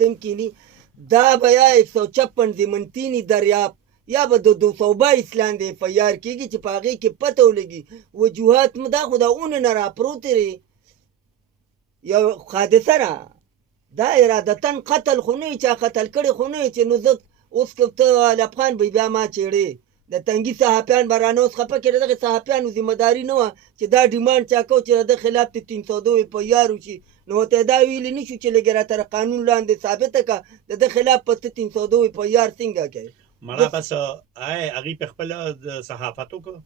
سیستم کینی دا به یا 156 زمنتینی دریاب یا به د 222 لاندې اف آی آر کېږي چې په هغې کې پته ولګي وجوهات مو دا خو د اونې نه راپروتې دی یو حادثه را دا ارادتن قتل خو نه چا قتل کړی خو نه چې نو زه اوس که ته الافغان به بیا ما چېړې د تنګي صحافیان به رانه اوس خفه کړې دغې صحافیانو ذمهداري نه وه چې دا ډیمانډ چا کو چې د ده خلاف د 302 اف آی آر وشي نو ورته یې دا ویلي نه شو چې لږې راته قانون لاندې ثابته کړه د ده خلاف په ته 302 اف آی آر څنګه کوې مړه بس هغې په خپله صحافت وکړه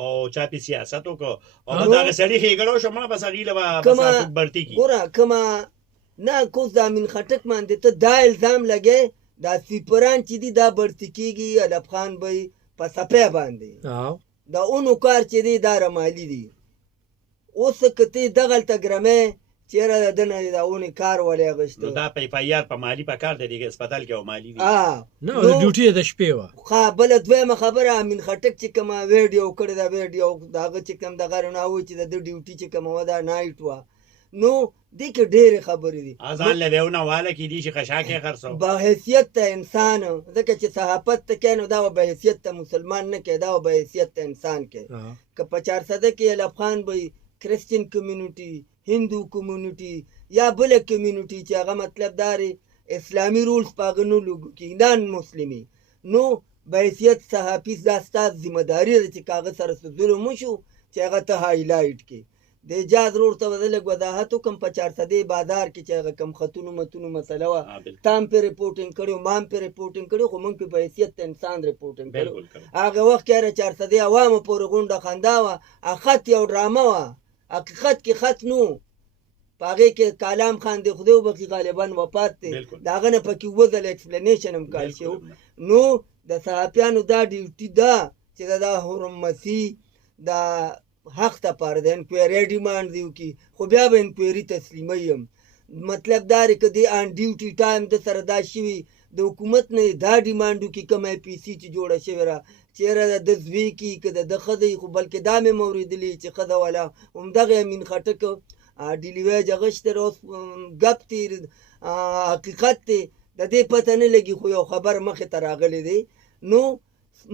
او چا پې سیاست وکړه او بس هغه سړي ښېګړه وشوه مړه بس هغې له به بس برتي کړي ګوره کومه نه کوس د امین خټک باندې ته دا الزام لګې دا سپیپران چې دي دا برتي کېږي الافغان به په څپې باندې د اونو کار چې دی دا رمالي دي اوس که ته دغلته ګرمې چېرې د ده نه د اونې کار ولې اخیسته نو دا په اف آی آر په مالي په کار دی هسپتال کې او مالي دي نه د ډیوټي د شپې وه ښه بله دویمه خبره امین خټک چې کومه ویډیو کړې ده ویډیو د هغه چې کوم دغه رڼا وه چې د ده ډیوټي چې کومه وه دا نایټ وه نو دې کې ډېرې خبرې دي ځان له ویونه واله کېدي چې خشاک یې خرڅو بحیثیت ته انسان ځکه چې صحافت ته کوې نو دا به بحیثیت ته مسلمان نه کوې دا به بحیثیت ته انسان کوې که په 400 کې الافغان به کرسچن کمیونټي هندو کمیونټي یا بله کمیونټي چې هغه مطلب دا اسلامي رولز په هغه نه لګو کېږي نان مسلمي نو بحیثیت صحافي دا ستا ذمهداري ده چې که هغه سره څه ظلم وشو چې هغه ته هایلایټ کړي د اجاز رور ته به زه لږ وضاحت وکړم په 400 بازار کې چې هغه کم خطونو متونو مسله وه تا هم پرې رپورټینګ کړی و ما هم پرې رپورټینګ کړی خو موږ پرې په حیثیت د انسان رپورټینګ کړی هغه وخت کې هره 400 عوامو پورې غونډه خندا وه خط یو ډرامه وه حقیقت کې خط نو په هغې کې کالام خان دی خدای وبخښي غالبا وفات دی د هغه نه پکې اووه ځله ایکسپلینیشن هم کار شوی نو د صحافیانو دا ډیوټي ده چې دا حرمتي دا حق ته پاره د انکوایري ډیمانډ دی وکړي خو بیا به انکوایري تسلیموي مطلب دا دی که دی آن ډیوټي ټایم د سره دا شوي د حکومت نه دا ډیمانډ وکړي کوم آی پي سي چې جوړه شوې را چېرې د ده زوی کي که د ده ښځه خو بلکې دا مې اورېدلي چې ښځه والا همدغه امین خټک ډیلي ویج هغه شته اوس ګپ تېر حقیقت دی د دې پته نه لګي خو یو خبر مخې ته راغلی دی نو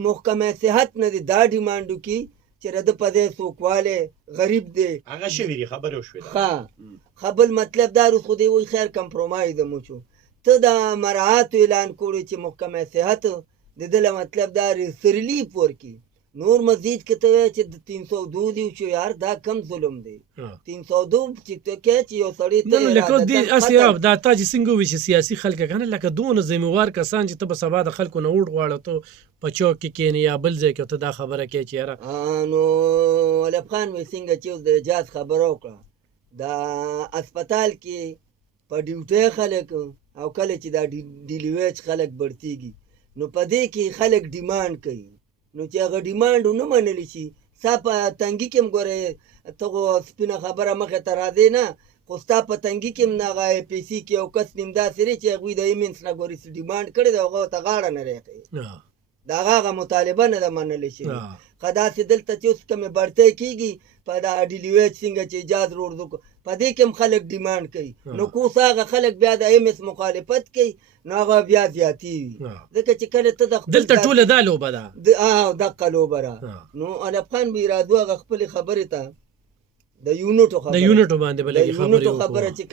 محکمه صحت نه دی دا ډیمانډ وکړي چې د ده په ځای څوکوالی غریب دی هغه شوي دي خبرې وشوې ښه بل مطلب دا روز خو دی وایي خیر کمپرومایز هم وشو ته د مراعاتو اعلان کړی چې محکمه صحت د ده له مطلب دا ریلیف ورکړي نور مزید که ته وایې چې د 302 دی شو یار دا کم ظلم دی 302 چې ته کوې چې یو سړی ته لکه دا تا چې څنګه ووایي چې سیاسي خلک کنه لکه دونه ذمهوار کسان چې ته به سبا د خلکو نه ووټ غواړه ته په چوک کې کښېنې یا بل ځای کې ته دا خبره کوې چې یاره نو الافغان مې څنګه چې اوس د اجاز خبره وکړه دا اسپتال کې په ډیوټۍ خلک او کله چې دا ډیلي ویج خلک برتېږي نو په دې کې خلک ډیمانډ کوي نو چې هغه ډیمانډ ونه منلی شي ستا په تنګي کې هم ګورې ته خو سپینه خبره مخې ته راځې نه خو ستا په تنګي کې هم هغه آی پي سي کې یو کس نیم داسې دی چې هغوی د ایمنس نه ګورې ډیمانډ کړی دی هغه ته غاړه نه راښیي د هغه مطالبه نه ده منلی شوې ښه داسې دلته چې اوس کومې بړتۍ کېږي په دا ډیلي ویج څنګه چې اجاز روړ په دې کې هم خلک ډیمانډ کوي نو کوس هغه خلک بیا د ایم اس مخالفت کوي نو هغه بیا زیاتېږي ځکه چې کله ته د دلته ټوله دا لوبه ده دقه لوبه ده نو الافغان به ارادو هغه خپلې خبرې ته د یونټو باندې بلکې خبرې خبره چې